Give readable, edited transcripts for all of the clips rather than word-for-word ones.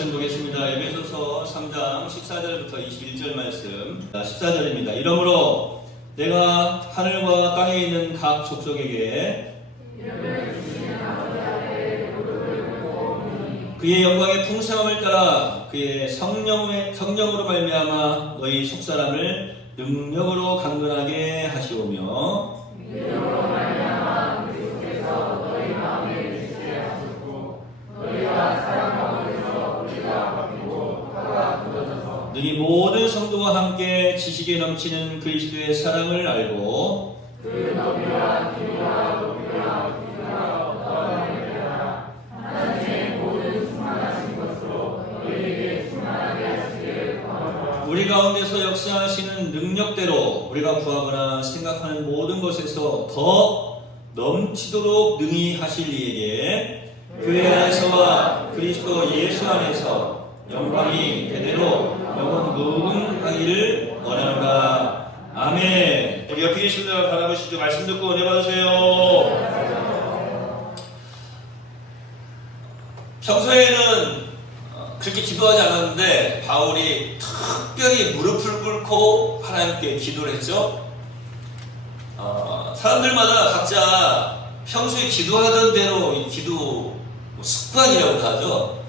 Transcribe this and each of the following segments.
말씀 보겠습니다. 에베소서 3장 14절부터 21절 말씀. 14절입니다. 이러므로 내가 하늘과 땅에 있는 각 족속에게 그의 영광의 풍성함을 따라 그의 성령으로 말미암아 너희 속사람을 능력으로 강건하게 하시오며 너희 모든 성도와 함께 지식에 넘치는 그리스도의 사랑을 알고 그 너비와 길이와 높이와 깊이가 어떠하느냐 하나님의 모든 충만하신 것으로 너희에게 충만하게 하시길 바랍니다. 우리 가운데서 역사하시는 능력대로 우리가 구하거나 생각하는 모든 것에서 더 넘치도록 능히 하실 이에게 교회 안에서와 그리스도 예수 안에서 영광이 대대로 영원 무궁하기를 원합니다. 아멘. 우리 옆에 계신 분들 바라보시죠. 말씀 듣고 은혜 받으세요. 평소에는 그렇게 기도하지 않았는데 바울이 특별히 무릎을 꿇고 하나님께 기도를 했죠. 사람들마다 각자 평소에 기도하던 대로 이 기도 습관이라고 하죠.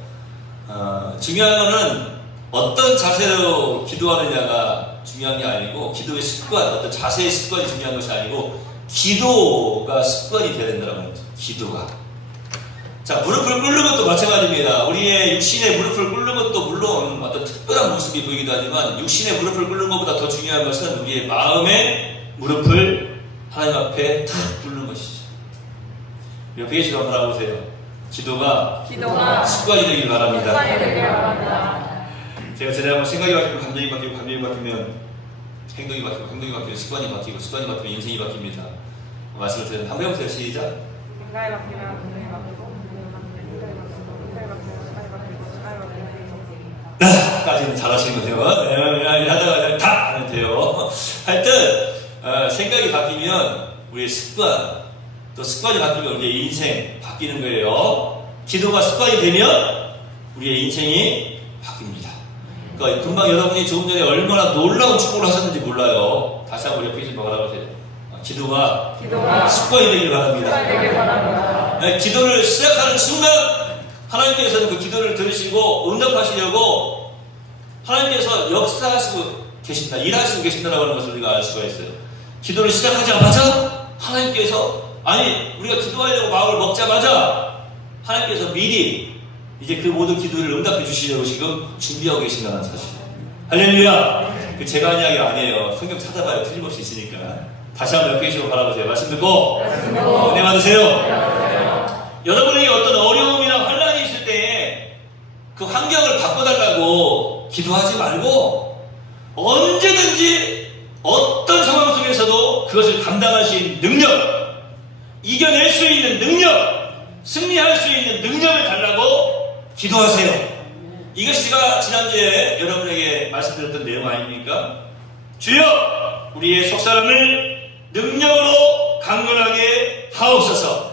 중요한 거는 어떤 자세로 기도하느냐가 중요한 게 아니고 기도의 습관, 어떤 자세의 습관이 중요한 것이 아니고 기도가 습관이 되어야 된다는 거죠. 기도가. 자, 무릎을 꿇는 것도 마찬가지입니다. 우리의 육신의 무릎을 꿇는 것도 물론 어떤 특별한 모습이 보이기도 하지만 육신의 무릎을 꿇는 것보다 더 중요한 것은 우리의 마음의 무릎을 하나님 앞에 탁 꿇는 것이죠. 옆에 계신 분 바라보세요. 기도가 습관이 되길 바랍니다. 제가 전에 한번 생각이 바뀌고 감정이 바뀌고 감정이 바뀌면 행동이 바뀌고 행동이 바뀌면 습관이 바뀌고 습관이 바뀌면 인생이 바뀝니다. 말씀을 드렸는데 한번 해보세요. 시작. 생각이 바뀌면 감정이 바뀌고 까지는 잘하시는 거세요. 하다가 다 하면 돼요. 하여튼 생각이 바뀌면 우리의 습관, 또 습관이 바뀌면 우리의 인생 바뀌는 거예요. 기도가 습관이 되면 우리의 인생이 바뀝니다. 그러니까 금방 여러분이 조금 전에 얼마나 놀라운 축복을 하셨는지 몰라요. 다시 한번 옆에 계신 바라보세요. 기도가 습관이 되길 바랍니다. 기도를 시작하는 순간 하나님께서는 그 기도를 들으시고 응답하시려고 하나님께서 역사하시고 계신다, 일하시고 계신다라고 하는 것을 우리가 알 수가 있어요. 기도를 시작하자마자 하나님께서, 아니 우리가 기도하려고 마음을 먹자마자 하나님께서 미리 이제 그 모든 기도를 응답해 주시려고 지금 준비하고 계신다는 사실. 할렐루야. 그 제가 한 이야기 아니에요. 성경 찾아봐요. 틀림없이 있으니까. 다시 한번 옆에 계시고 바라보세요. 말씀 듣고 은혜 받으세요. 여러분에게 어떤 어려움이나 환란이 있을 때 그 환경을 바꿔달라고 기도하지 말고 언제든지 어떤 상황 속에서도 그것을 감당할 수 있는 능력, 이겨낼 수 있는 능력, 승리할 수 있는 능력을 달라고 기도하세요. 이것이 제가 지난주에 여러분에게 말씀드렸던 내용 아닙니까? 주여 우리의 속사람을 능력으로 강건하게 하옵소서.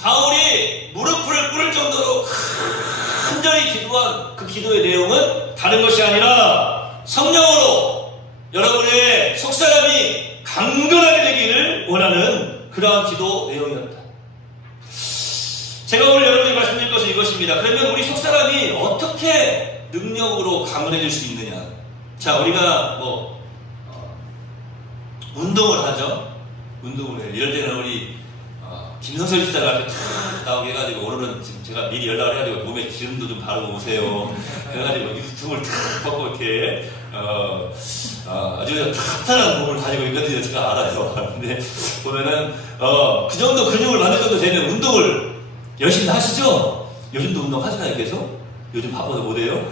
바울이 무릎을 꿇을 정도로 간절히 기도한 그 기도의 내용은 다른 것이 아니라 성령으로 여러분의 속사람이 강건하게 되기를 원하는 그러한 기도 내용이었다. 제가 오늘 여러분에게 말씀드릴 것은 이것입니다. 그러면 우리 속사람이 어떻게 능력으로 강건해질 수 있느냐? 자, 우리가 운동을 하죠. 운동을 해요. 이럴 때는 우리 김성철 집사가 탁 나오게 해가지고 오늘은 지금 제가 미리 연락을 해가지고 몸에 기름도 좀 바르고 오세요. 그래가지고 유통을 탁 벗고 이렇게 아주 탄탄한 몸을 가지고 있거든요. 제가 알아요. 근데 보면은 그 정도 근육을 만들 정도 되면 운동을 열심히 하시죠? 요즘도 운동 하시나요? 계속? 요즘 바빠서 못해요?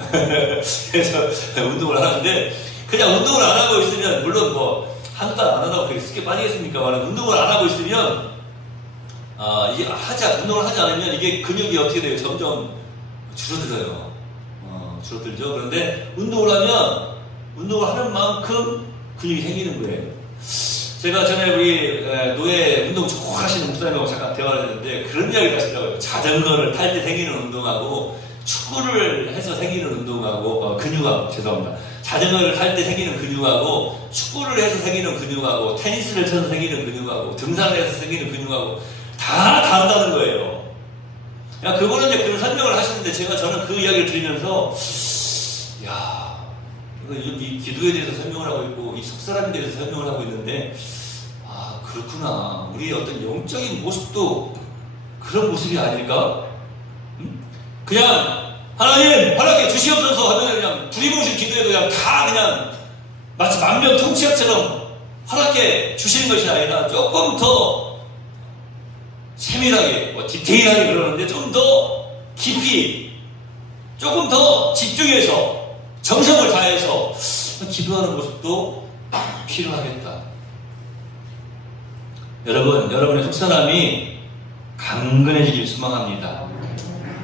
그래서 운동을 하는데 그냥 운동을 안 하고 있으면 물론 한 달 안 한다고 그렇게 쉽게 빠지겠습니까? 운동을 안 하고 있으면 이게 운동을 하지 않으면 이게 근육이 어떻게 돼요? 점점 줄어들어요. 줄어들죠. 그런데 운동을 하는 만큼 근육이 생기는 거예요. 제가 전에 우리 노예 운동 좋아하시는 목사님하고 잠깐 대화를 했는데 그런 이야기를 하시더라고요. 자전거를 탈 때 생기는 운동하고 축구를 해서 생기는 운동하고 근육하고 죄송합니다. 자전거를 탈 때 생기는 근육하고 축구를 해서 생기는 근육하고 테니스를 쳐서 생기는 근육하고 등산을 해서 생기는 근육하고 다 다르다는 거예요. 야, 그거는 이제 그런 설명을 하시는데 저는 그 이야기를 들으면서 야, 이거 이 기도에 대해서 설명을 하고 있고 이 속사람에 대해서 설명을 하고 있는데 아, 그렇구나. 우리의 어떤 영적인 모습도 그런 모습이 아닐까? 그냥 하나님 허락해 주시옵소서 하면 그냥 두리뭉실 기도해도 그냥 다 그냥 마치 만병통치약처럼 허락해 주시는 것이 아니라 조금 더 세밀하게 디테일하게 그러는데 좀 더 깊이 조금 더 집중해서 정성을 다해서 기도하는 모습도 필요하겠다. 여러분, 여러분의 속사람이 강건해지길 소망합니다.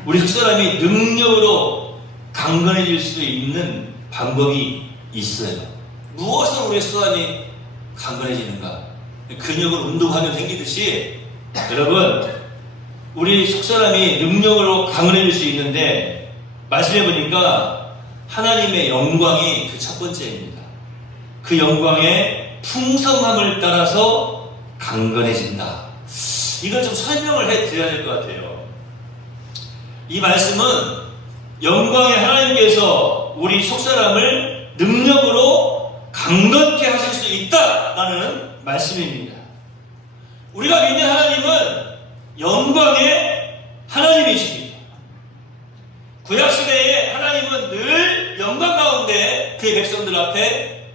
우리 속사람이 능력으로 강건해질 수 있는 방법이 있어요. 무엇으로 우리 속사람이 강건해지는가? 근육을 운동하면 생기듯이 여러분, 우리 속사람이 능력으로 강건해질 수 있는데 말씀해보니까 하나님의 영광이 그 첫 번째입니다. 그 영광의 풍성함을 따라서 강건해진다. 이걸 좀 설명을 해드려야 될 것 같아요. 이 말씀은 영광의 하나님께서 우리 속사람을 능력으로 강건케 하실 수 있다라는 말씀입니다. 우리가 믿는 하나님은 영광의 하나님이십니다. 구약시대에 하나님은 늘 영광 가운데 그의 백성들 앞에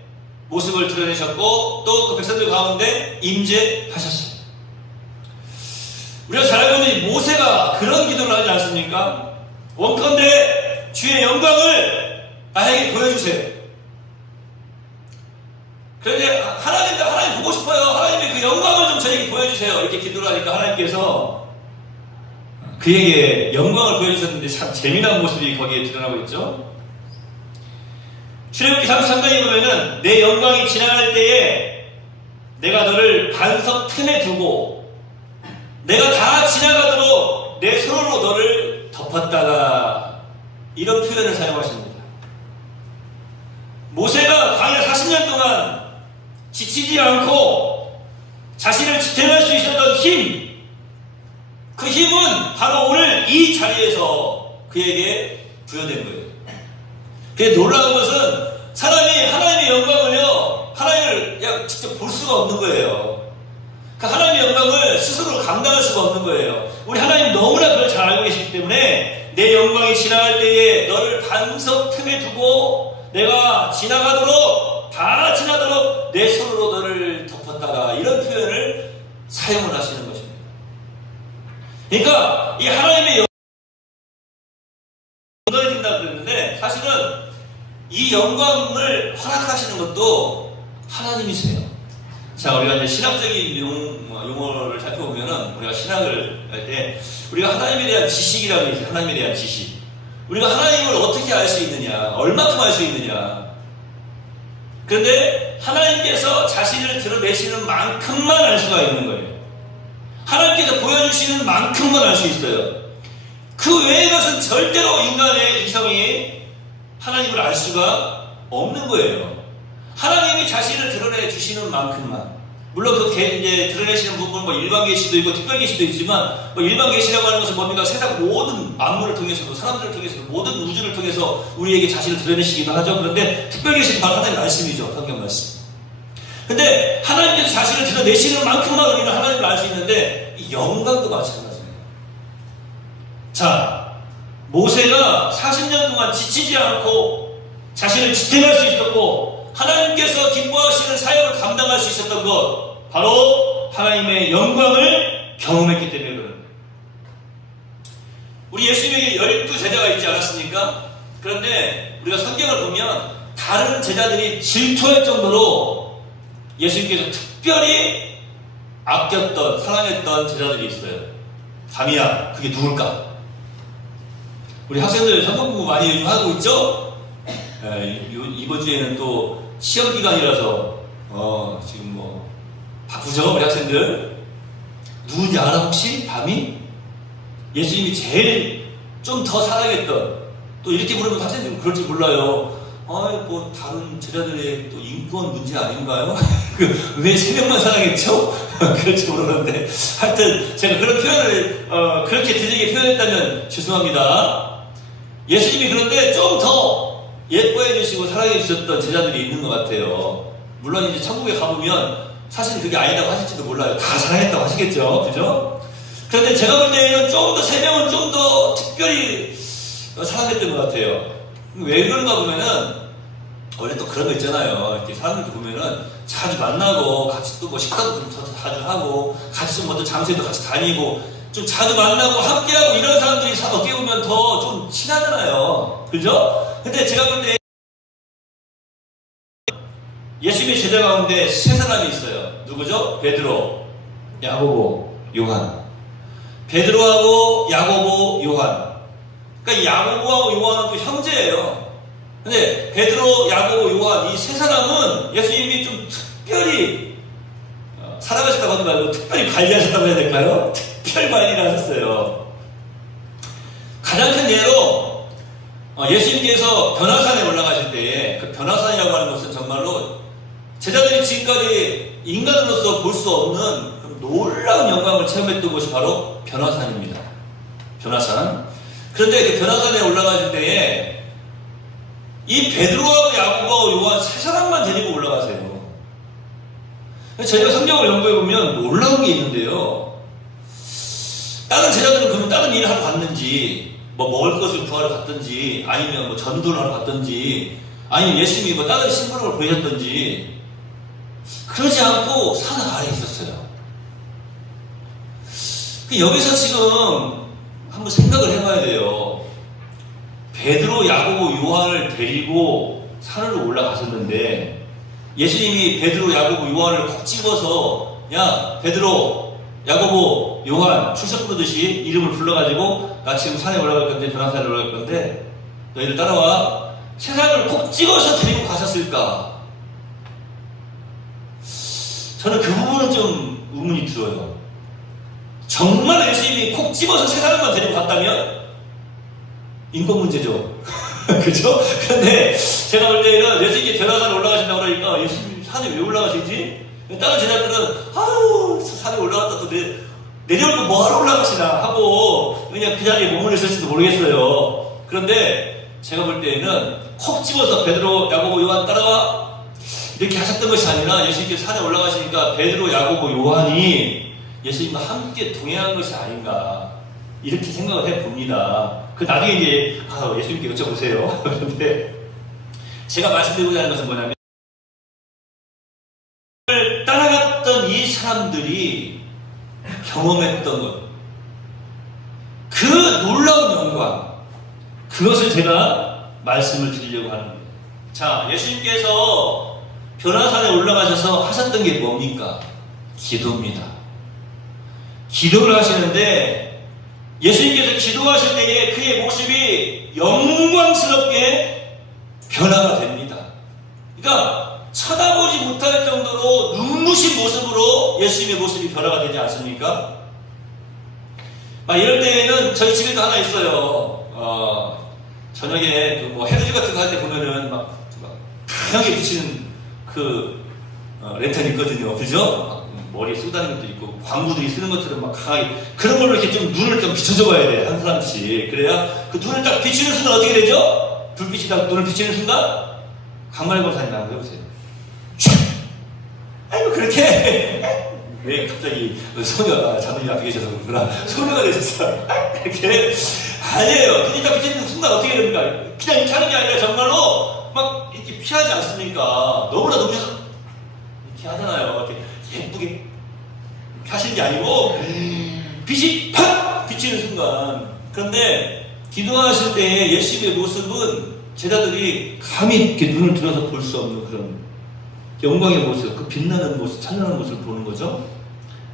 모습을 드러내셨고 또 그 백성들 가운데 임재하셨습니다. 우리가 잘 알고 있는 모세가 그런 기도를 하지 않습니까? 원컨대 주의 영광을 나에게 보여주세요. 그런데 하나님 보고 싶어요. 하나님의 그 영광을 좀 저에게 보여주세요. 이렇게 기도를 하니까 하나님께서 그에게 영광을 보여주셨는데 참 재미난 모습이 거기에 드러나고 있죠. 출애굽기 33장에 보면은 내 영광이 지나갈 때에 내가 너를 반석 틈에 두고 내가 다 지나가도록 내 손으로 너를 덮었다가 이런 표현을 사용하십니다. 모세가 광야 40년 동안 지치지 않고 자신을 지탱할 수 있었던 힘, 그 힘은 바로 오늘 이 자리에서 그에게 부여된 거예요. 그게 놀라운 것은 사람이 하나님의 영광을요, 하나님을 그냥 직접 볼 수가 없는 거예요. 그 하나님의 영광을 스스로 감당할 수가 없는 거예요. 우리 하나님 너무나 그걸 잘 알고 계시기 때문에 내 영광이 지나갈 때에 너를 반석 틈에 두고 내가 지나가도록 다 지나도록 내 손으로 너를 덮었다가 이런 표현을 사용을 하시는 것입니다. 그러니까 이 하나님의 영광이 된다고 그랬는데 사실은 이 영광을 허락하시는 것도 하나님이세요. 자, 우리가 이제 신학적인 용어를 살펴보면은 우리가 신학을 할 때 우리가 하나님에 대한 지식이라고 있어요. 하나님에 대한 지식. 우리가 하나님을 어떻게 알 수 있느냐, 얼마큼 알 수 있느냐. 그런데 하나님께서 자신을 드러내시는 만큼만 알 수가 있는 거예요. 하나님께서 보여주시는 만큼만 알 수 있어요. 그 외의 것은 절대로 인간의 이성이 하나님을 알 수가 없는 거예요. 하나님이 자신을 드러내 주시는 만큼만. 물론 그 이제 드러내시는 부분은 일반 계시도 있고 특별 계시도 있지만 일반 계시라고 하는 것은 뭡니까? 세상 모든 만물을 통해서도 사람들을 통해서도 모든 우주를 통해서 우리에게 자신을 드러내시기도 하죠. 그런데 특별 계시는 바로 하나님의 말씀이죠. 성경 말씀. 근데 하나님께서 자신을 드러내시는 만큼만 우리는 하나님을 알 수 있는데 이 영광도 마찬가지예요. 자, 모세가 40년 동안 지치지 않고 자신을 지탱할 수 있었고 하나님께서 기뻐하시는 사역을 감당할 수 있었던 것 바로 하나님의 영광을 경험했기 때문에 그럽니다. 우리 예수님에게 12제자가 있지 않았습니까? 그런데 우리가 성경을 보면 다른 제자들이 질투할 정도로 예수님께서 특별히 아꼈던 사랑했던 제자들이 있어요. 담이야, 그게 누굴까? 우리 학생들 성경 공부 많이 요즘 하고 있죠? 이번 주에는 또 시험 기간이라서 지금 뭐 바쁘죠 우리 학생들. 누군지 알아 혹시? 밤이? 예수님이 제일 좀 더 사랑했던, 또 이렇게 부르면 학생들은 그럴지 몰라요. 뭐 다른 제자들의 또 인권 문제 아닌가요? 왜 3명만 사랑했죠? 그럴지 모르는데 하여튼 제가 그런 표현을 그렇게 들리게 표현했다면 죄송합니다. 예수님이 그런데 좀 더 예뻐해 주시고 사랑해 주셨던 제자들이 있는 것 같아요. 물론 이제 천국에 가보면 사실 그게 아니라고 하실지도 몰라요. 다 사랑했다고 하시겠죠, 그죠? 그런데 제가 볼 때는 좀 더 3명은 좀 더 특별히 사랑했던 것 같아요. 왜 그런가 보면은 원래 또 그런 거 있잖아요. 이렇게 사람들 보면은 자주 만나고 같이 또 뭐 식사도 좀 자주 하고 같이 좀 어떤 장소에도 같이 다니고 좀 자주 만나고 함께하고 이런 사람들이 어떻게 보면 더 좀 친하잖아요. 그죠? 근데 제가 볼 때 예수님의 제자 가운데 3사람이 있어요. 누구죠? 베드로, 야고보, 요한. 베드로하고 야고보, 요한. 그러니까 야고보하고 요한은 또 형제예요. 근데 베드로, 야고보, 요한 이 3사람은 예수님이 좀 특별히 사랑하셨다고 하지 말고 특별히 관리하셨다고 해야 될까요? 특별 관리를 하셨어요. 가장 큰 예로 예수님께서 변화산에 올라가실 때에 그 변화산이라고 하는 것은 정말로 제자들이 지금까지 인간으로서 볼 수 없는 놀라운 영광을 체험했던 곳이 바로 변화산입니다. 변화산. 그런데 그 변화산에 올라가실 때에 이 베드로하고 야고보하고 요한 3사람만 데리고 올라가세요. 저희가 성경을 연구해보면 놀라운 게 있는데요. 다른 제자들은 그러면 다른 일을 하러 갔는지, 뭐 먹을 것을 구하러 갔든지, 아니면 뭐 전도를 하러 갔든지, 아니면 예수님이 뭐 다른 심부름을 보이셨든지, 그러지 않고 산 아래에 있었어요. 여기서 지금 한번 생각을 해봐야 돼요. 베드로, 야고보, 요한을 데리고 산으로 올라가셨는데 예수님이 베드로, 야고보, 요한을 콕 집어서 야 베드로, 야고보, 요한 출석 부르듯이 이름을 불러가지고 나 지금 산에 올라갈 건데 변화산에 올라갈 건데 너희들 따라와. 세상을 콕 집어서 데리고 가셨을까? 저는 그 부분은 좀 의문이 들어요. 정말 예수님이 콕 집어서 세 사람만 데리고 갔다면 인권 문제죠. 그죠? 근데 제가 볼 때는 예수님이 변화산에 올라가신다고 그러니까 예수님 산에 왜 올라가시지? 다른 제자들은 아우 산에 올라갔다 또 내려올 거 뭐하러 올라가시나 하고 그냥 그 자리에 머물러 있을지도 모르겠어요. 그런데 제가 볼 때에는 콕 집어서 베드로, 야고보, 요한 따라와 이렇게 하셨던 것이 아니라 예수님께서 산에 올라가시니까 베드로, 야고보, 요한이 예수님과 함께 동행한 것이 아닌가 이렇게 생각을 해봅니다. 그 나중에 이제 가서 예수님께 여쭤보세요. 그런데 제가 말씀드리고자 하는 것은 뭐냐면 따라갔던 이 사람들이 경험했던 것, 그 놀라운 영광, 그것을 제가 말씀을 드리려고 하는 거예요. 자, 예수님께서 변화산에 올라가셔서 하셨던 게 뭡니까? 기도입니다. 기도를 하시는데 예수님께서 기도하실 때에 그의 모습이 영광스럽게 변화가 됩니다. 그러니까 쳐다보지 못할 정도로 눈부신 모습으로 예수님의 모습이 변화가 되지 않습니까? 막 이럴 때에는 저희 집에도 하나 있어요. 저녁에 뭐 해돋이 같은 거 할 때 보면은 막 강하게 비치는 그 랜턴이 있거든요. 그죠? 머리에 쓰고 다니는 것도 있고 광부들이 쓰는 것처럼 막 강하게 그런 걸로 이렇게 좀 눈을 좀 비춰줘 봐야 돼. 한 사람씩. 그래야 그 눈을 딱 비추는 순간 어떻게 되죠? 불빛이 딱 눈을 비추는 순간 강말권사님 한번 해보세요. 아이고 그렇게 왜 갑자기 소녀가 자매님 앞에 계셔서 그러구나. 소녀가 되셨어. 이렇게 아니에요. 눈이 딱 비추는 순간 어떻게 됩니까? 그냥 이렇게 하는 게 아니라 정말로 막 이렇게 피하지 않습니까? 너무나 눈에서 이렇게 하잖아요. 이렇게 예쁘게 하시는 게 아니고 빛이 팍 비치는 순간. 그런데 기도하실 때 예수님의 모습은 제자들이 감히 이렇게 눈을 들어서 볼 수 없는 그런 영광의 모습, 그 빛나는 모습, 찬란한 모습을 보는 거죠.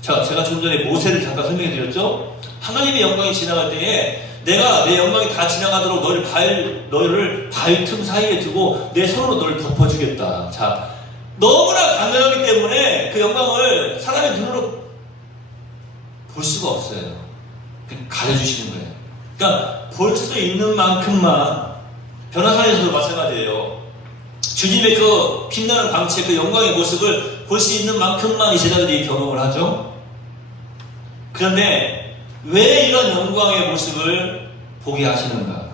자, 제가 조금 전에 모세를 잠깐 설명해 드렸죠. 하나님의 영광이 지나갈 때에 내가 내 영광이 다 지나가도록 너를 바위 틈 사이에 두고 내 손으로 너를 덮어주겠다. 자, 너무나 강렬하기 때문에 그 영광을 사람의 눈으로 볼 수가 없어요. 가려주시는 거예요. 그러니까 볼 수 있는 만큼만, 변화산에서도 마찬가지예요. 주님의 그 빛나는 광채, 그 영광의 모습을 볼 수 있는 만큼만 이 제자들이 경험을 하죠. 그런데 왜 이런 영광의 모습을 보게 하시는가?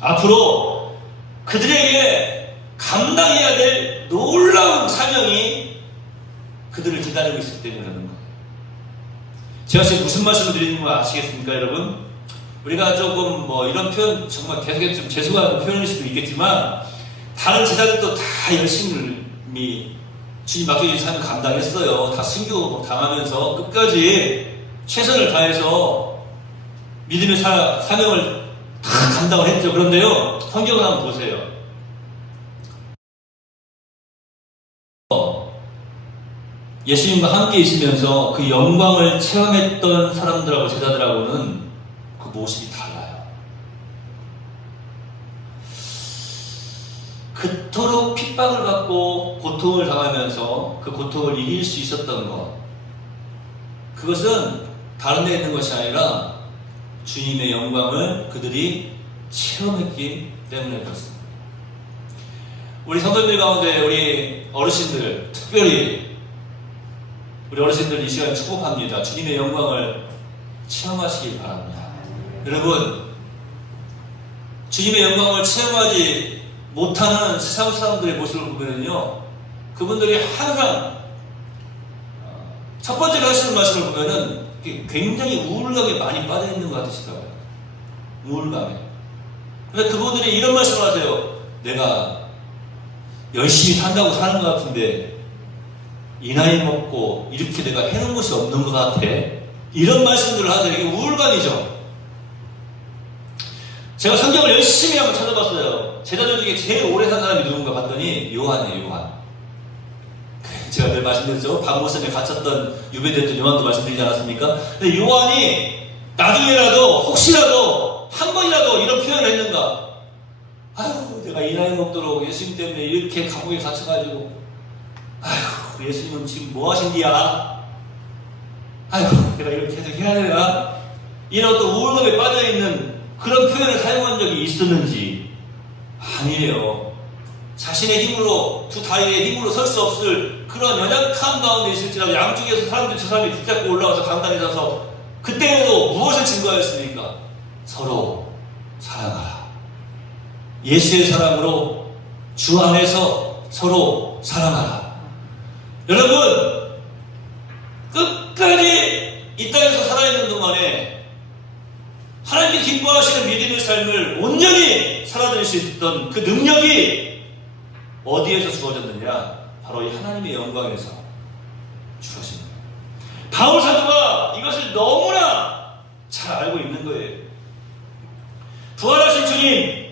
앞으로 그들에게 감당해야 될 놀라운 사명이 그들을 기다리고 있기 때문에 그러는 거예요. 제가 지금 무슨 말씀을 드리는 거 아시겠습니까, 여러분? 우리가 조금 이런 표현 정말 계속 좀 죄송한 표현일 수도 있겠지만, 다른 제자들도 다 열심히 주님 맡겨주신 사명 감당했어요. 다 순교 당하면서 끝까지 최선을 다해서 믿음의 사명을 다 감당을 했죠. 그런데요, 성경을 한번 보세요. 예수님과 함께 있으면서 그 영광을 체험했던 사람들하고 제자들하고는 그 모습이 달라요. 그토록 핍박을 받고 고통을 당하면서 그 고통을 이길 수 있었던 것, 그것은 다른 데 있는 것이 아니라 주님의 영광을 그들이 체험했기 때문에 그렇습니다. 우리 성도님들 가운데 우리 어르신들, 특별히 우리 어르신들 이 시간에 축복합니다. 주님의 영광을 체험하시기 바랍니다. 여러분, 주님의 영광을 체험하지 못하는 세상 사람들의 모습을 보면요, 그분들이 항상 첫 번째로 하시는 말씀을 보면은 굉장히 우울감에 많이 빠져있는 것 같으시더라고요. 우울감에. 근데 그분들이 이런 말씀을 하세요. 내가 열심히 산다고 사는 것 같은데 이 나이 먹고 이렇게 내가 해놓은 것이 없는 것 같아. 이런 말씀들을 하세요. 이게 우울감이죠. 제가 성경을 열심히 한번 찾아봤어요. 제자들 중에 제일 오래 산 사람이 누군가 봤더니 요한이에요. 요한. 제가 늘 말씀드렸죠. 박모선에 갇혔던 유배됐던 요한도 말씀드리지 않았습니까? 근데 요한이 나중에라도 혹시라도 한 번이라도 이런 표현을 했는가? 아유, 내가 이 나이 먹도록 예수님 때문에 이렇게 감옥에 갇혀가지고, 아유, 예수님은 지금 뭐 하신디야? 아유, 내가 이렇게 계속 해야 되나? 이런 어떤 우울감에 빠져있는 그런 표현을 사용한 적이 있었는지. 아니에요. 자신의 힘으로, 두 다리의 힘으로 설 수 없을 그런 연약함 가운데 있을지라도 양쪽에서 사람들이 저 사람이 붙잡고 올라와서 강단에 서서 그때에도 무엇을 증거했습니까? 서로 사랑하라. 예수의 사랑으로 주 안에서 서로 사랑하라. 여러분, 끝까지 이 땅에서 살아있는 동안에 하나님께 기뻐하시는 믿음의 삶을 온전히 살아낼 수 있었던 그 능력이 어디에서 주어졌느냐? 바로 이 하나님의 영광에서 주어진 거예요. 바울 사도가 이것을 너무나 잘 알고 있는 거예요. 부활하신 주님,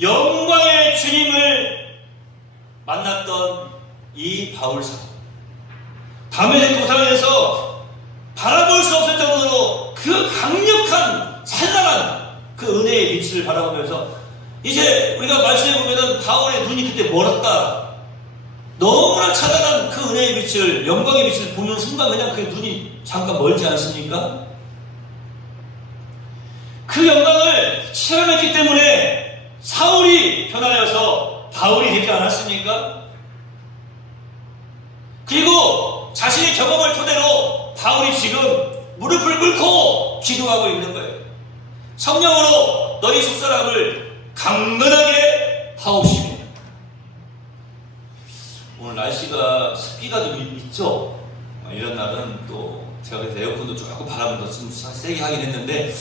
영광의 주님을 만났던 이 바울 사도, 다메섹 도상에서 바라볼 수 없을 정도로 그 강력한 찬란한 그 은혜의 빛을 바라보면서, 이제 우리가 말씀해 보면은 바울의 눈이 그때 멀었다. 너무나 찬란한 그 은혜의 빛을, 영광의 빛을 보는 순간 그냥 그 눈이 잠깐 멀지 않습니까? 그 영광을 체험했기 때문에 사울이 변하여서 바울이 되지 않았습니까? 그리고 자신의 경험을 토대로 바울이 지금 무릎을 꿇고 기도하고 있는 거예요. 성령으로 너희 속사람을 강건하게 하옵시며. 오늘 날씨가 습기가 좀 있죠. 이런 날은 또 제가 그래서 에어컨도 조금 바람을 더 좀 세게 하긴 했는데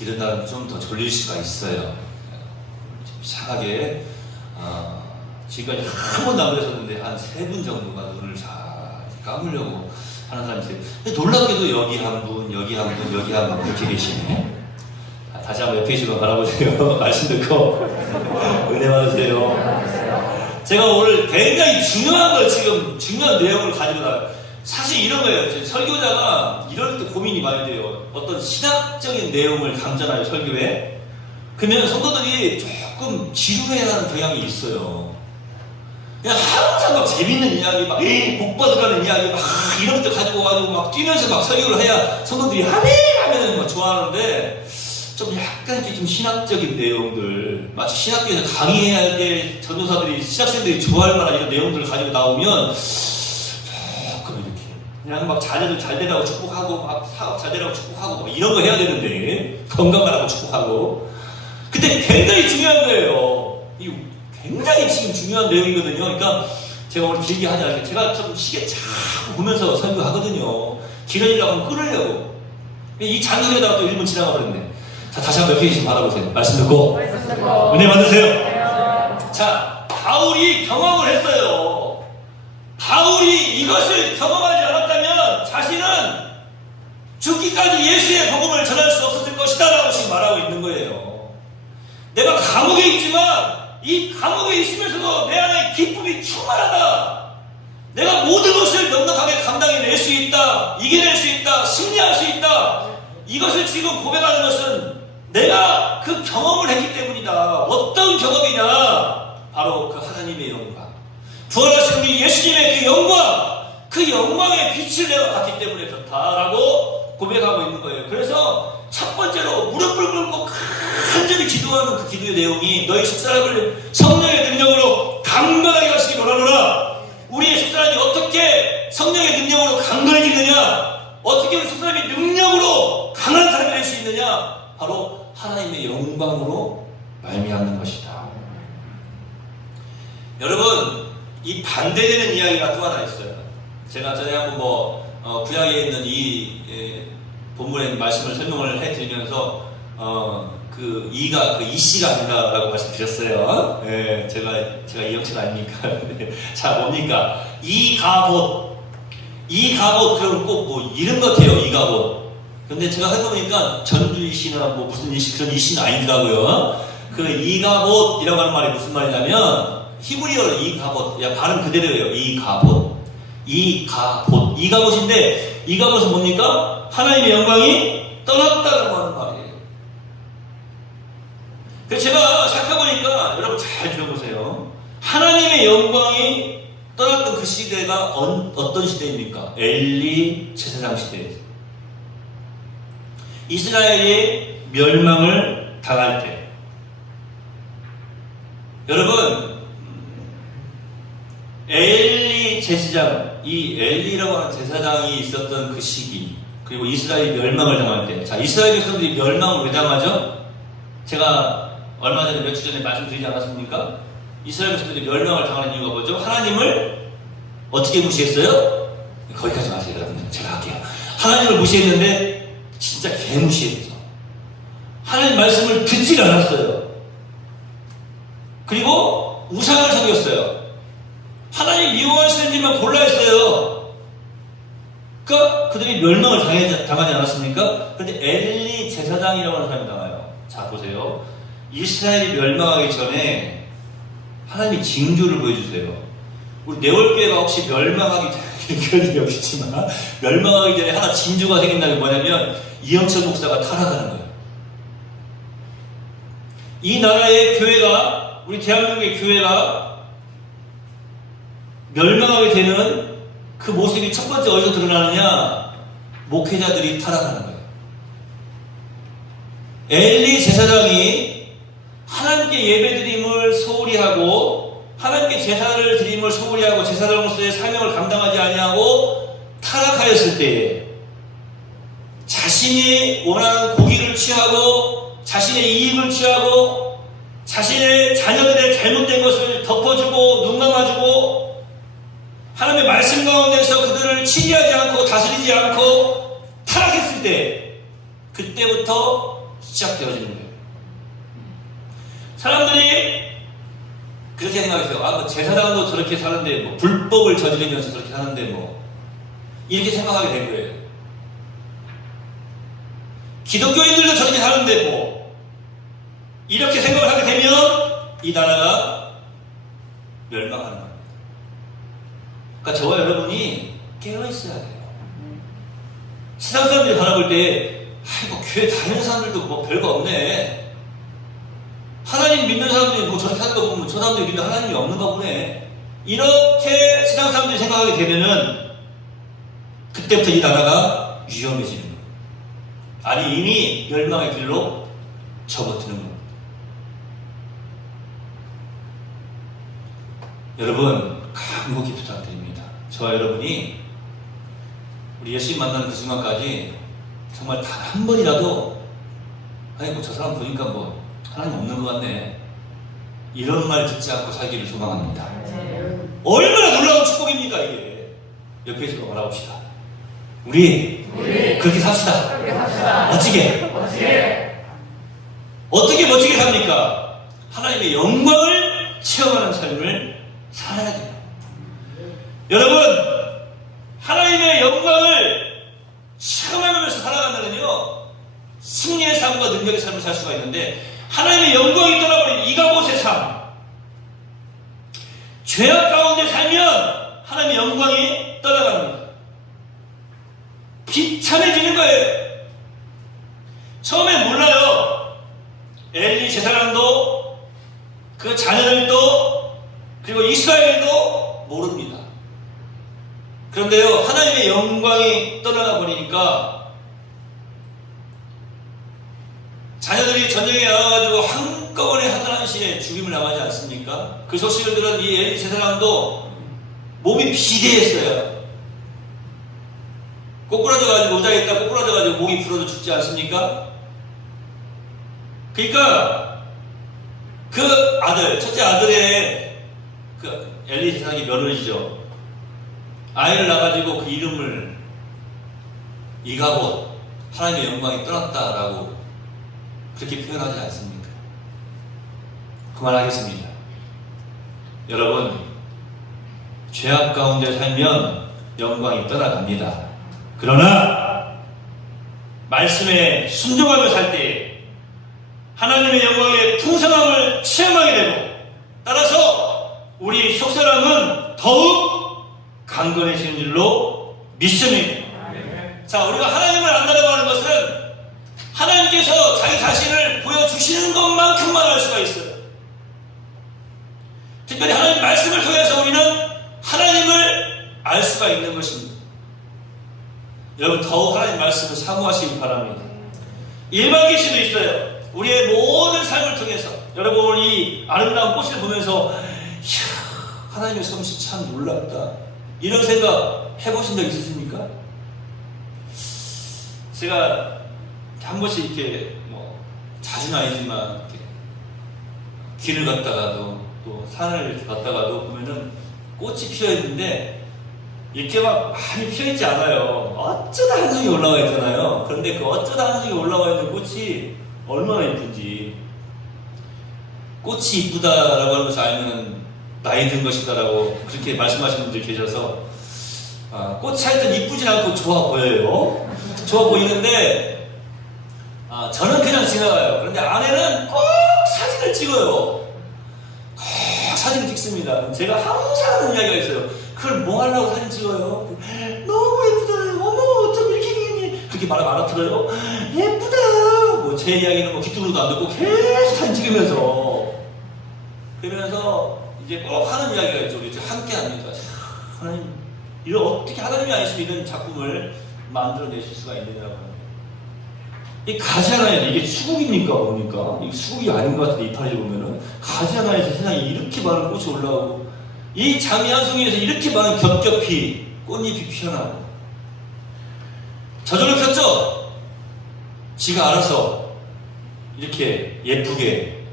이런 날은 좀 더 졸릴 수가 있어요. 좀 이상하게 지금까지 한 번도 안 그랬었는데 한 3분 정도가 눈을 잘 감으려고 하는 사람이 있어요. 근데 놀랍게도 여기 한 분, 여기 한 분, 여기 한 분 이렇게 계시네. 다시 한번 옆에 계시고 바라보세요. 말씀 듣고 은혜 받으세요. 제가 오늘 굉장히 중요한 걸 지금 중요한 내용을 가지고 나와요. 사실 이런 거예요. 설교자가 이럴 때 고민이 많이 돼요. 어떤 신학적인 내용을 감전하여 설교에. 그러면 성도들이 조금 지루해하는 경향이 있어요. 그냥 항상 막 재밌는 이야기, 막 복 받으라는 이야기, 막 이런 것들 가지고 와가지고 막 뛰면서 막 설교를 해야 성도들이 하네 하면은 막 좋아하는데, 좀 약간 좀 신학적인 내용들, 마치 신학교에서 강의해야 할 때 전도사들이, 신학생들이 좋아할 만한 이런 내용들을 가지고 나오면 조금 이렇게 그냥 막 자녀들 잘 되라고 축복하고, 막 사업 잘 되라고 축복하고, 막 이런 거 해야 되는데, 건강하라고 축복하고. 근데 굉장히 중요한 거예요. 이 굉장히 지금 중요한 내용이거든요. 그러니까 제가 오늘 길게 하지 않을게요. 제가 좀 시계 자꾸 보면서 설교하거든요. 길어지려고 하면 끊으려고. 이 장면에다가 또 1분 지나가 버렸네. 자, 다시 한번 옆에 계신 바라보세요. 말씀 듣고 은혜 받으세요. 자, 바울이 경험을 했어요. 바울이 이것을 경험하지 않았다면 자신은 죽기까지 예수의 복음을 전할 수 없었을 것이다 라고 지금 말하고 있는 거예요. 내가 감옥에 있지만 이 감옥에 있으면서도 내 안에 기쁨이 충만하다. 내가 모든 것을 넉넉하게 감당해낼 수 있다. 이겨낼 수 있다. 승리할 수 있다. 이것을 지금 고백하는 것은 내가 그 경험을 했기 때문이다. 어떤 경험이냐? 바로 그 하나님의 영광. 부활하신 우리 예수님의 그 영광, 그 영광의 빛을 내가 봤기 때문에 그렇다라고 고백하고 있는 거예요. 그래서 첫 번째로 무릎을 꿇고 간절히 기도하는 그 기도의 내용이 너희 속사람을 성령의 능력으로 강건하게 하시기 원하노라. 우리의 속사람이 어떻게 성령의 능력으로 강건해지느냐? 어떻게 우리 속사람이 능력으로 강한 사람이 될 수 있느냐? 바로 하나님의 영광으로 말미암는 것이다. 여러분, 이 반대되는 이야기가 또 하나 있어요. 제가 전에 한번 구약에 있는 이 본문의 말씀을 설명을 해드리면서 그 이가 그 이씨가 아니다라고 말씀드렸어요. 예, 제가 이영채가 아닙니까? 자, 뭡니까? 이가봇 그러면 꼭 뭐 이름 같아요. 이가봇. 근데 제가 해보니까 전주 이씨나 뭐 무슨 이씨 그런 이씨는 아니더라고요. 그 이가봇이라고 하는 말이 무슨 말이냐면 히브리어로 이가봇, 야 발음 그대로예요. 이가봇인데 이가봇은 뭡니까? 하나님의 영광이 떠났다고 하는 말이에요. 그래서 제가 살펴보니까 여러분 잘 들어보세요. 하나님의 영광이 떠났던 그 시대가 어떤 시대입니까? 엘리 제사장 시대예요. 이스라엘이 멸망을 당할 때. 여러분, 엘리 제사장, 이 엘리라고 하는 제사장이 있었던 그 시기, 그리고 이스라엘이 멸망을 당할 때. 자, 이스라엘 백성들이 멸망을 왜 당하죠? 제가 얼마 전에 며칠 전에 말씀드리지 않았습니까? 이스라엘 백성들이 멸망을 당하는 이유가 뭐죠? 하나님을 어떻게 무시했어요? 거기까지 마세요, 여러분들. 제가 할게요. 하나님을 무시했는데 진짜 개무시했죠. 하나님 말씀을 듣지 않았어요. 그리고 우상을 섬겼어요. 하나님 미워하시는 일만 골라 했어요. 그러니까 그들이 멸망을 당하지 않았습니까? 그런데 엘리 제사장이라고 하는 사람이 나와요. 자, 보세요. 이스라엘이 멸망하기 전에 하나님이 징조를 보여주세요. 우리 네월교회가 혹시 멸망하기 전에 그런 일이 없겠지만 멸망하기 전에 하나 징조가 생긴다는 게 뭐냐면 이영철 목사가 타락하는 거예요. 이 나라의 교회가, 우리 대한민국의 교회가 멸망하게 되는 그 모습이 첫 번째 어디서 드러나느냐? 목회자들이 타락하는 거예요. 엘리 제사장이 하나님께 예배드림을 소홀히 하고 하나님께 제사를 드림을 소홀히 하고 제사장으로서의 사명을 감당하지 아니하고 타락하였을 때에 자신이 원하는 고기를 취하고 자신의 이익을 취하고 자신의 자녀들의 잘못된 것을 덮어주고 눈 감아주고 하나님의 말씀 가운데서 그들을 치리하지 않고 다스리지 않고 타락했을 때 그때부터 시작되어지는 거예요. 사람들이 그렇게 생각했어요. 뭐 제사장도 저렇게 사는데 뭐 불법을 저지르면서 저렇게 사는데 뭐 이렇게 생각하게 된 거예요. 기독교인들도 저렇게 사는데 뭐 이렇게 생각을 하게 되면 이 나라가 멸망하는 겁니다. 그러니까 저와 여러분이 깨어있어야 돼요. 세상 사람들이 바라볼 때 아이고 교회 다니는 사람들도 뭐 별거 없네. 하나님 믿는 사람들이 뭐 저렇게 하는 거 보면 저 사람들이 믿는 하나님이 없는가 보네. 이렇게 세상 사람들이 생각하게 되면은 그때부터 이 나라가 위험해지는 거예요. 아니 이미 멸망의 길로 접어드는 겁니다. 여러분, 간곡히 부탁드립니다. 저와 여러분이 우리 예수님 만나는 그 순간까지 정말 단 한 번이라도 아니 뭐 저 사람 보니까 뭐 하나님 없는 것 같네, 이런 말 듣지 않고 살기를 소망합니다. 얼마나 놀라운 축복입니까 이게. 옆에서 말해봅시다. 우리 그렇게 삽시다. 멋지게. 어떻게 멋지게 삽니까? 하나님의 영광을 체험하는 삶을 살아야 돼요. 여러분, 하나님의 영광을 체험하면서 살아가면은요, 승리의 삶과 능력의 삶을 살 수가 있는데, 하나님의 영광이 떠나버린 이가봇의 삶, 죄악 가운데 살면 하나님의 영광이 떠나갑니다. 비참해지는 거예요. 처음엔 몰라요. 엘리 제사장도, 그 자녀들도, 그리고 이스라엘도 모릅니다. 그런데요, 하나님의 영광이 떠나가 버리니까 자녀들이 전쟁에 나가가지고 한꺼번에 하나님의 죽임을 당하지 않습니까? 그 소식을 들은 이 엘리 제사장도 몸이 비대했어요. 꼬꾸라져가지고 못하겠다, 꼬꾸라져가지고 목이 부러져 죽지 않습니까? 그러니까 그 아들, 첫째 아들의 그 엘리 제사장이 며느리죠. 아이를 낳아가지고 그 이름을 이가봇, 하나님의 영광이 떠났다라고 그렇게 표현하지 않습니까? 그만하겠습니다. 여러분, 죄악 가운데 살면 영광이 떠나갑니다. 그러나 말씀에 순종하며 살 때 하나님의 영광의 풍성함을 체험하게 되고, 따라서 우리 속사람은 더욱 강건해지는 줄로 믿습니다. 자, 우리가 하나님을 안다고 하는 것은 하나님께서 자기 자신을 보여주시는 것만큼만 알 수가 있어요. 특별히 하나님 말씀을 통해서 우리는 하나님을 알 수가 있는 것입니다. 여러분, 더욱 하나님 말씀을 사모하시기 바랍니다. 일반 계시도 있어요. 우리의 모든 삶을 통해서 여러분, 이 아름다운 꽃을 보면서 이야, 하나님의 솜씨 참 놀랍다, 이런 생각 해보신 적 있으십니까? 제가 한 번씩 이렇게 뭐 자주는 아니지만 이렇게 길을 갔다가도 또 산을 이렇게 갔다가도 보면은 꽃이 피어 있는데 이렇게 막 많이 피어 있지 않아요. 어쩌다 한 송이 올라와 있잖아요. 그런데 그 어쩌다 한 송이 올라와 있는 꽃이 얼마나 이쁜지, 꽃이 이쁘다라고 하는 것을 알면 나이 든 것이다라고 그렇게 말씀하시는 분들이 계셔서 꽃이 하여튼 이쁘진 않고 좋아 보여요. 좋아 보이는데 저는 그냥 지나가요. 그런데 아내는 꼭 사진을 찍어요. 꼭 사진을 찍습니다. 제가 항상 하는 이야기가 있어요. 그걸 뭐 하려고 사진 찍어요? 너무 예쁘잖아요. 어머, 어쩜 이렇게 생겼니? 그렇게 말하면 알아들어요? 예쁘다. 뭐 제 이야기는 뭐 귀뚱으로도 안 듣고 계속 사진 찍으면서, 그러면서 이제 꼭 하는 이야기가 있죠. 우리 함께 합니다. 하나님, 이런 어떻게 하나님이 아니시면 이런 작품을 만들어내실 수가 있느냐고. 이 가지 하나에 이게 수국입니까 뭡니까? 이게 수국이 아닌 것 같은데, 이파리를 보면은 가지 하나에서 세상에 이렇게 많은 꽃이 올라오고, 이 장미 한 송이에서 이렇게 많은 겹겹이 꽃잎이 피어나고. 저절로 폈죠? 지가 알아서 이렇게 예쁘게,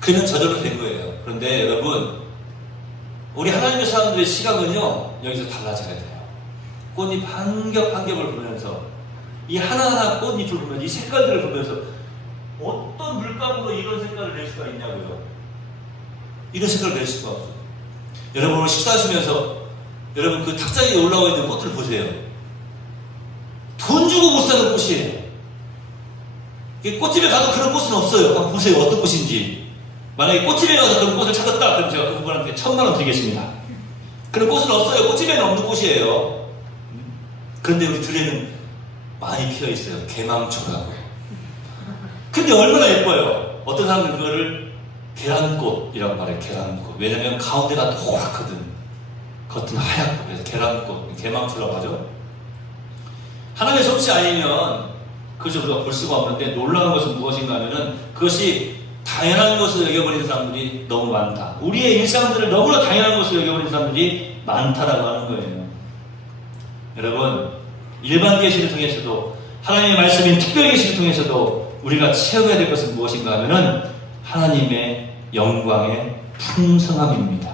그는 저절로 된 거예요. 그런데 여러분, 우리 하나님의 사람들의 시각은요, 여기서 달라져야 돼요. 꽃잎 한 겹 한 겹을 보면서, 이 하나하나 꽃잎을 보면서, 이 색깔들을 보면서 어떤 물감으로 이런 색깔을 낼 수가 있냐고요. 이런 색깔을 낼 수가 없어요. 여러분, 오늘 식사하시면서 여러분 그 탁자 위에 올라와 있는 꽃들을 보세요. 돈 주고 못 사는 꽃이에요. 꽃집에 가도 그런 꽃은 없어요. 한번 보세요. 어떤 꽃인지. 만약에 꽃집에 가서 그런 꽃을 찾았다, 그럼 제가 그분한테 1,000,000원 드리겠습니다. 그런 꽃은 없어요. 꽃집에는 없는 꽃이에요. 그런데 우리 들에는 많이 피어 있어요. 개망초라고. 근데 얼마나 예뻐요. 어떤 사람들은 그거를 계란꽃이라고 말해요. 계란꽃. 왜냐면 가운데가 노랗거든. 겉은 하얗고. 그래서 계란꽃, 개망초라고 하죠. 하나님의 솜씨 아니면 그것을 우리가 볼 수가 없는데 놀라운 것은 무엇인가 하면은 그것이 당연한 것으로 여겨버리는 사람들이 너무 많다. 우리의 일상들을 너무나 당연한 것으로 여겨버리는 사람들이 많다라고 하는 거예요. 여러분, 일반 계시를 통해서도 하나님의 말씀인 특별 계시를 통해서도 우리가 체험해야 될 것은 무엇인가 하면은 하나님의 영광의 풍성함입니다.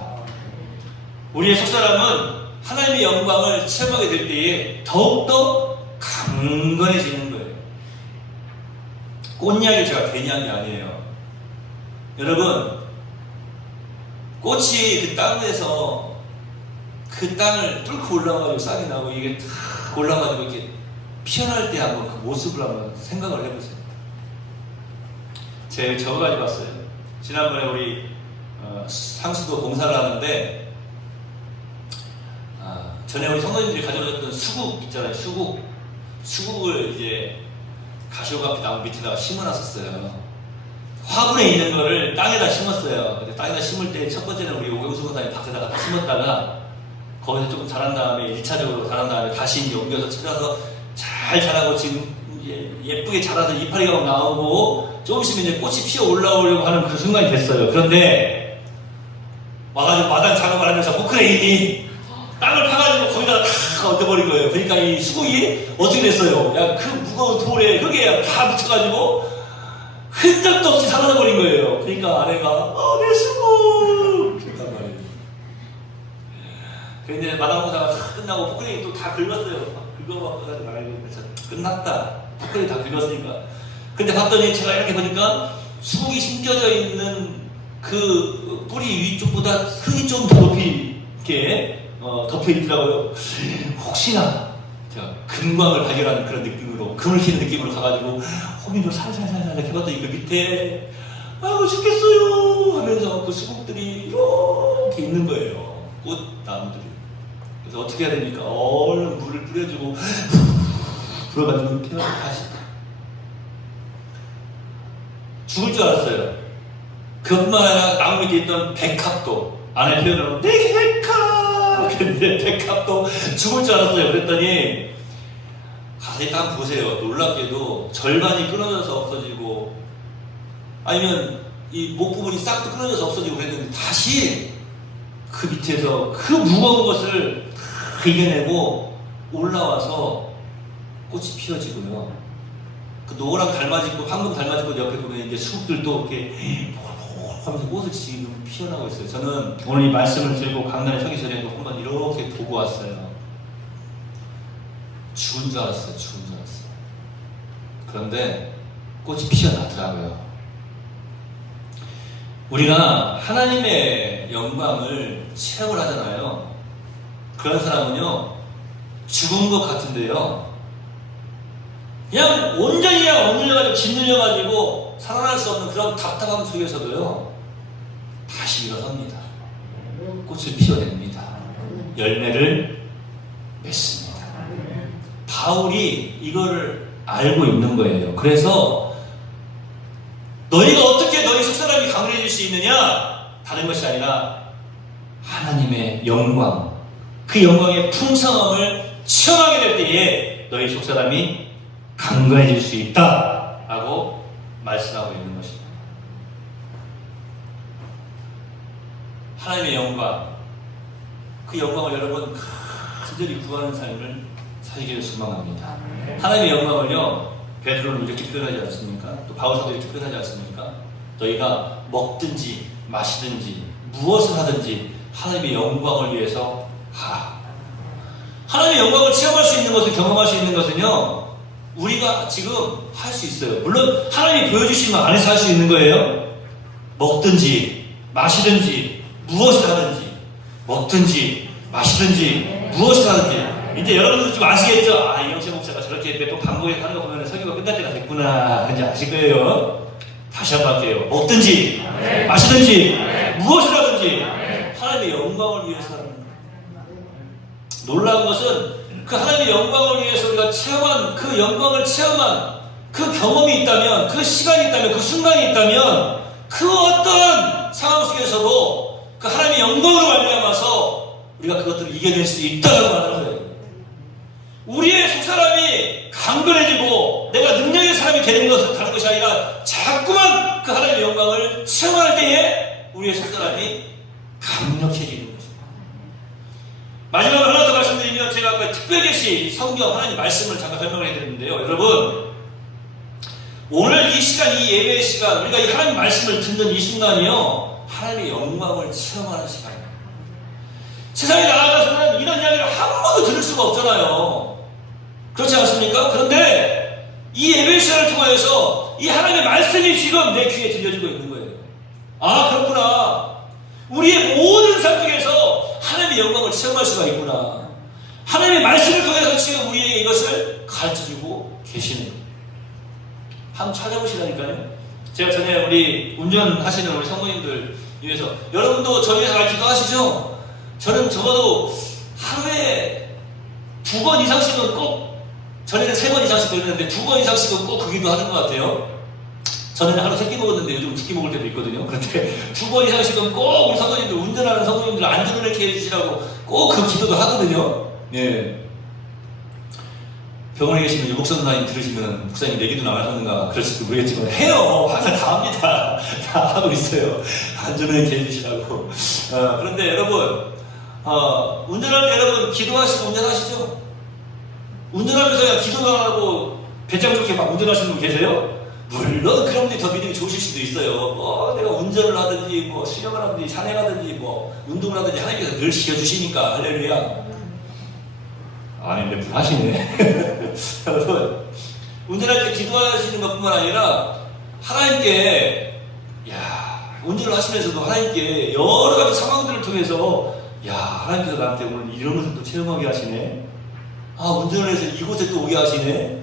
우리의 속사람은 하나님의 영광을 체험하게 될 때에 더욱더 강건해지는 거예요. 꽃 이야기를 제가 괜히 한 게 아니에요. 여러분, 꽃이 그 땅에서 그 땅을 뚫고 올라가지고 싹이 나고 이게 탁 올라가지고 이렇게 피어날 때 한번 그 모습을 한번 생각을 해보세요. 제가 적어가지고 왔어요. 지난번에 우리 상수도 공사를 하는데 전에 우리 성도님들이 가져오셨던 수국 있잖아요. 수국을 이제 가시오가피 나무 밑에다가 심어놨었어요. 화분에 있는 거를 땅에다 심었어요. 근데 땅에다 심을 때 첫 번째는 우리 오경수 권사님 밭에다가 심었다가 거기서 조금 자란 다음에 1차적으로 자란 다음에 다시 이제 옮겨서 찾아서 잘 자라고 지금 이제 예쁘게 자라서 이파리가 막 나오고 조금씩 이제 꽃이 피어 올라오려고 하는 그 순간이 됐어요. 그런데 와가지고 마당 작업을 하면서 포크레인이 땅을 파가지고 거기다가 탁 얹어버린 거예요. 그러니까 이 수국이 어떻게 됐어요? 야, 그 무거운 돌에 흙에 다 묻혀가지고 흔적도 없이 사라져버린 거예요. 그러니까 아내가 내 수국! 그랬단 말이에요. 그런데 마당공사가 다 끝나고 포크레인이 또 다 긁었어요. 긁어가지고 나가지고 그래서 끝났다. 포크레인이 다 긁었으니까. 근데 봤더니 제가 이렇게 보니까 수국이 심겨져 있는 그 뿌리 위쪽보다 흙이 좀 더 높이 이렇게 덮여 있더라고요. 혹시나 제가 금광을 발견하는 그런 느낌으로, 금을 키는 느낌으로 가가지고 호미로 살살살살 해봤더니 그 밑에 아이고 죽겠어요 하면서 그 수국들이 이렇게 있는 거예요. 꽃나무들이. 그래서 어떻게 해야 됩니까? 얼른 물을 뿌려주고 불어가지고 태워서 다시 죽을 줄 알았어요. 그것뿐만 아니라 나무 밑에 있던 백합도 아내 표현으로 내 백합! 근데 백합도 죽을 줄 알았어요. 그랬더니 가만히 딱 보세요. 놀랍게도 절반이 끊어져서 없어지고 아니면 이 목 부분이 싹 끊어져서 없어지고 그랬는데 다시 그 밑에서 그 무거운 것을 다 이겨내고 올라와서 꽃이 피어지고요. 그 노랑 달맞이꽃, 황금 달맞이꽃 옆에 보면 이제 수국들도 이렇게 하면서 꽃을 지금 피어나고 있어요. 저는 오늘 이 말씀을 들고 강단에 서기 전에 한번 이렇게 보고 왔어요. 죽은 줄 알았어요. 그런데 꽃이 피어나더라고요. 우리가 하나님의 영광을 체험을 하잖아요. 그런 사람은요, 죽은 것 같은데요, 그냥 온전히 억눌려가지고 짓눌려가지고 살아날 수 없는 그런 답답함 속에서도요 다시 일어섭니다. 꽃을 피워냅니다. 열매를 맺습니다. 바울이 이거를 알고 있는 거예요. 그래서 너희가 어떻게 너희 속사람이 강건해질 수 있느냐? 다른 것이 아니라 하나님의 영광, 그 영광의 풍성함을 체험하게 될 때에 너희 속사람이 강건해질 수 있다 라고 말씀하고 있는 것입니다. 하나님의 영광, 그 영광을 여러분 간절히 구하는 삶을 살기를 소망합니다. 하나님의 영광을요, 베드로는 이렇게 표현하지 않습니까? 또 바울도 이렇게 표현하지 않습니까? 너희가 먹든지 마시든지 무엇을 하든지 하나님의 영광을 위해서 하라. 하나님의 영광을 체험할 수 있는 것을, 경험할 수 있는 것은요, 우리가 지금 할 수 있어요. 물론 하나님이 보여주시면 안에서 할 수 있는 거예요. 먹든지 마시든지 무엇을 하든지, 먹든지 마시든지 무엇을 하든지. 이제 여러분들 좀 아시겠죠? 아, 이영채 목사가 저렇게 몇 번 반복해서 하는 거 보면 설교가 끝날 때가 됐구나. 그런지 아실 거예요. 다시 한번 할게요. 먹든지 마시든지 무엇을 하든지 하나님의 영광을 위해서 하는 거예요. 놀라운 것은 그 하나님의 영광을 위해서 우리가 체험한, 그 영광을 체험한 그 경험이 있다면, 그 시간이 있다면, 그 순간이 있다면, 그 어떤 상황 속에서도 그 하나님의 영광으로 말미암아서 우리가 그것들을 이겨낼 수 있다고 하는 거예요. 우리의 속사람이 강건해지고 내가 능력의 사람이 되는 것은 다른 것이 아니라 자꾸만 그 하나님의 영광을 체험할 때에 우리의 속사람이 강력해지는 것입니다. 마지막으로 하나 더 말씀드리면 제가 아까 특별계시 성경 하나님 말씀을 잠깐 설명을 해드렸는데요. 여러분, 오늘 이 시간, 이 예배의 시간, 우리가 이 하나님 말씀을 듣는 이 순간이요, 하나님의 영광을 체험하는 시간입니다. 세상에 나아가서는 이런 이야기를 한 번도 들을 수가 없잖아요. 그렇지 않습니까? 그런데 이 예배 시간을 통하여서 이 하나님의 말씀이 지금 내 귀에 들려지고 있는 거예요. 아, 그렇구나. 우리의 모든 삶 속에서 하나님의 영광을 체험할 수가 있구나. 하나님의 말씀을 통해서 지금 우리에게 이것을 가르쳐주고 계시는 거예요. 한번 찾아보시라니까요. 제가 전에 우리 운전하시는 우리 성도님들 위해서, 여러분도 저희 위해서 기도하시죠? 저는 적어도 하루에 2번 이상씩은 꼭, 전에는 3번 이상씩 그랬는데 2번 이상씩은 꼭 그 기도 하는 것 같아요. 전에는 하루 3끼 먹었는데 요즘 2끼 먹을 때도 있거든요. 그런데 2번 이상씩은 꼭 우리 성도님들, 운전하는 성도님들 안전운행케 해주시라고 꼭 그 기도도 하거든요. 예. 병원에 계시는 목사님 들으시면 목사님 내 기도 안 하셨는가 그럴지도 모르겠지만 해요. 항상 다 합니다. 다 하고 있어요. 안전운행케 해주시라고. 그런데 여러분, 운전할 때 여러분 기도하시고 운전하시죠? 운전하면서 그냥 기도도 안 하고 배짱 좋게 막 운전하시는 분 계세요? 물론 그런 분이 더 믿음이 좋으실 수도 있어요. 내가 운전을 하든지 뭐 수영을 하든지 산에 가든지 뭐 운동을 하든지 하나님께서 늘 시켜주시니까 할렐루야. 아닌데 불하시네. 여러분, 운전할 때 기도하시는 것뿐만 아니라 하나님께, 운전을 하시면서도 하나님께 여러 가지 상황들을 통해서, 하나님께서 나한테 오늘 이런 것을 또 체험하게 하시네. 운전을 해서 이곳에 또 오게 하시네.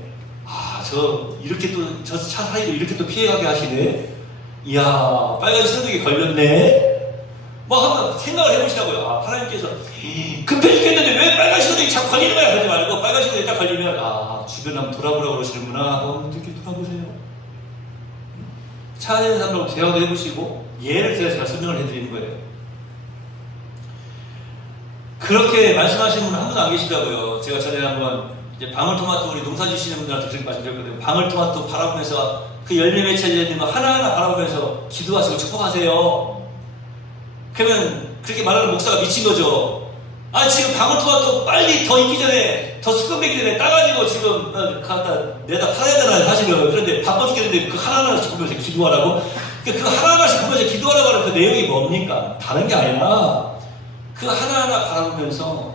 이렇게 또 저 차 사이로 이렇게 또 피해가게 하시네. 빨간 신호등에 걸렸네. 한번 생각을 해보시라고요. 하나님께서 급해 죽겠는데 왜 빨간 신호등이 자꾸 걸리는 거야? 그러지 말고 빨간 신호등이 딱 걸리면 주변 한번 돌아보라고 그러시는구나. 어떻게 돌아보세요? 차 안에 있는 사람하고 대화도 해보시고 예를 들어서 제가 설명을 해드리는 거예요. 그렇게 말씀하시는 분은 한 분도 안 계시다고요. 제가 전에 한번 이제 방울토마토 우리 농사 지시는 분들한테 그렇게 말씀드렸거든요. 방울토마토 바라보면서 그 열매 맺혀져 있는 거 하나하나 바라보면서 기도하시고 축복하세요. 그러면 그렇게 말하는 목사가 미친 거죠. 지금 방울토마토 빨리 더 익기 전에, 더 수확되기 전에 따가지고 지금 갖다 내다 팔아야 되나 사실은. 그런데 바빠 죽겠는데 그 하나하나씩 보면서 기도하라고? 그 하나하나씩 보면서 기도하라고 하는 그 내용이 뭡니까? 다른 게 아니라 그 하나하나 바라보면서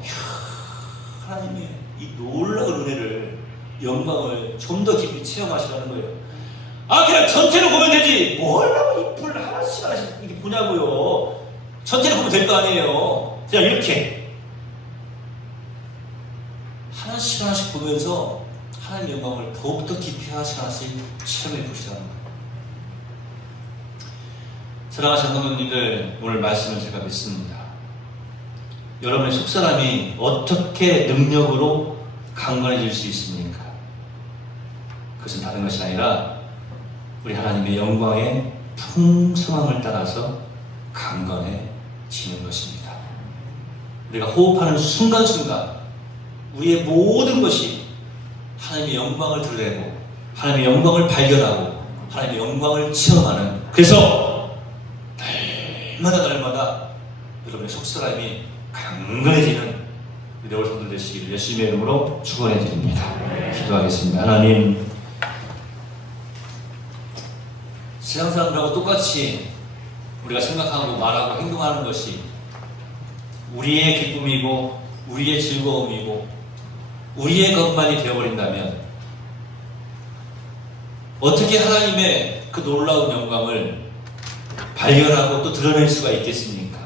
하나님의 이 놀라운 은혜를, 영광을 좀 더 깊이 체험하시라는 거예요. 그냥 전체로 보면 되지. 뭐라고 이 불 하나씩 이렇게 보냐고요. 전체를 보면 될 거 아니에요. 그냥 이렇게 하나씩 보면서 하나님의 영광을 더욱더 깊이 하나씩 체험해 보시라는 거예요. 사랑하시는 성도님들, 오늘 말씀을 제가 믿습니다. 여러분의 속사람이 어떻게 능력으로 강건해질 수 있습니까? 그것은 다른 것이 아니라 우리 하나님의 영광의 풍성함을 따라서 강건해지는 것입니다. 우리가 호흡하는 순간순간 우리의 모든 것이 하나님의 영광을 드러내고 하나님의 영광을 발견하고 하나님의 영광을 체험하는, 그래서 날마다 여러분의 속사람이 강건해지는 우리 오늘 성도들 되시기를 예수님의 이름으로 축원해 드립니다. 기도하겠습니다. 하나님, 세상 사람들하고 똑같이 우리가 생각하고 말하고 행동하는 것이 우리의 기쁨이고 우리의 즐거움이고 우리의 것만이 되어버린다면 어떻게 하나님의 그 놀라운 영광을 발견하고 또 드러낼 수가 있겠습니까?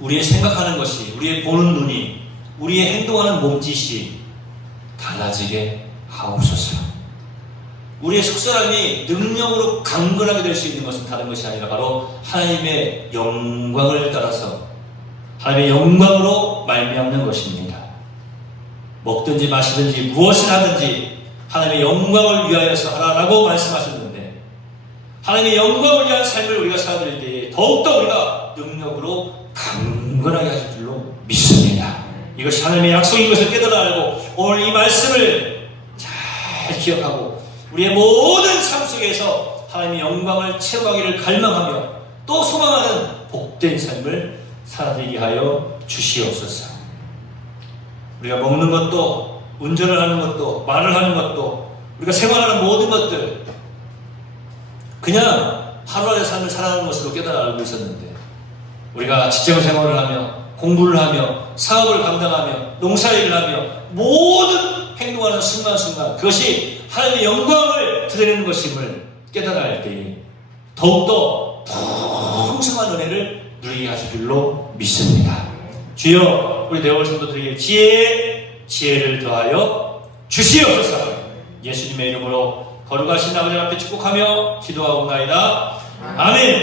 우리의 생각하는 것이, 우리의 보는 눈이, 우리의 행동하는 몸짓이 달라지게 하옵소서. 우리의 속사람이 능력으로 강건하게 될 수 있는 것은 다른 것이 아니라 바로 하나님의 영광을 따라서 하나님의 영광으로 말미암는 것입니다. 먹든지 마시든지 무엇을 하든지 하나님의 영광을 위하여서 하라라고 말씀하셨는데, 하나님의 영광을 위한 삶을 우리가 살아갈 때에 더욱더 우리가 능력으로 강건하게 하실 줄로 믿습니다. 이것이 하나님의 약속인 것을 깨달아 알고 오늘 이 말씀을 잘 잘 기억하고 우리의 모든 삶 속에서 하나님의 영광을 체험하기를 갈망하며 또 소망하는 복된 삶을 살아들게 하여 주시옵소서. 우리가 먹는 것도, 운전을 하는 것도, 말을 하는 것도, 우리가 생활하는 모든 것들 그냥 하루하루 삶을 살아가는 것으로 깨달아 알고 있었는데, 우리가 직장 생활을 하며 공부를 하며 사업을 감당하며 농사일을 하며 모든 행동하는 순간순간 그것이 하나님의 영광을 드러내는 것임을 깨달아야 할 때에 더욱더 풍성한 은혜를 누리게 하실 줄로 믿습니다. 주여, 우리 대월 성도들에게 지혜를 더하여 주시옵소서. 예수님의 이름으로 거룩하신 아버지 앞에 축복하며 기도하옵나이다. 아멘.